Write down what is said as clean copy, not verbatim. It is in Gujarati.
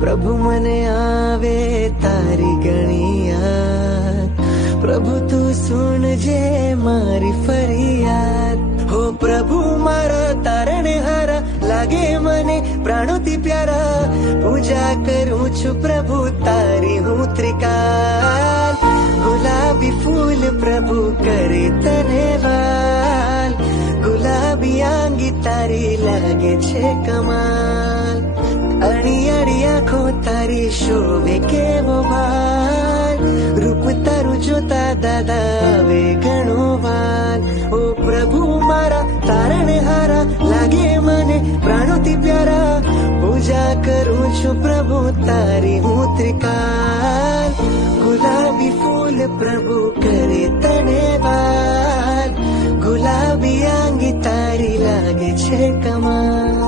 પ્રભુ મને આવે તારી ઘણી યાદ, પ્રભુ તું સુણજે મારી ફરિયાદ. હો પ્રભુ મારા તારણે હારા, લાગે મને પ્રાણોથી પ્યારા, પૂજા કરું છું પ્રભુ તારી હું ત્રિકાલ. ગુલાબી ફૂલ પ્રભુ કરે તને વાલ, ગુલાબી આંગી તારી લાગે છે કમાલ. અણી અડી આંખો તારી શોભે કેવો ભાલ, રૂપ તારું જોતા દાદા આવે ઘણો વાલ. ઓ પ્રભુ મારા તારણે હારા, લાગે મને પ્રાણોથી પ્યારા, પૂજા કરું છું પ્રભુ તારી હું ત્રિકાલ. ગુલાબી ફૂલ પ્રભુ કરે તને વાલ, ગુલાબી આંગી તારી લાગે છે કમાલ.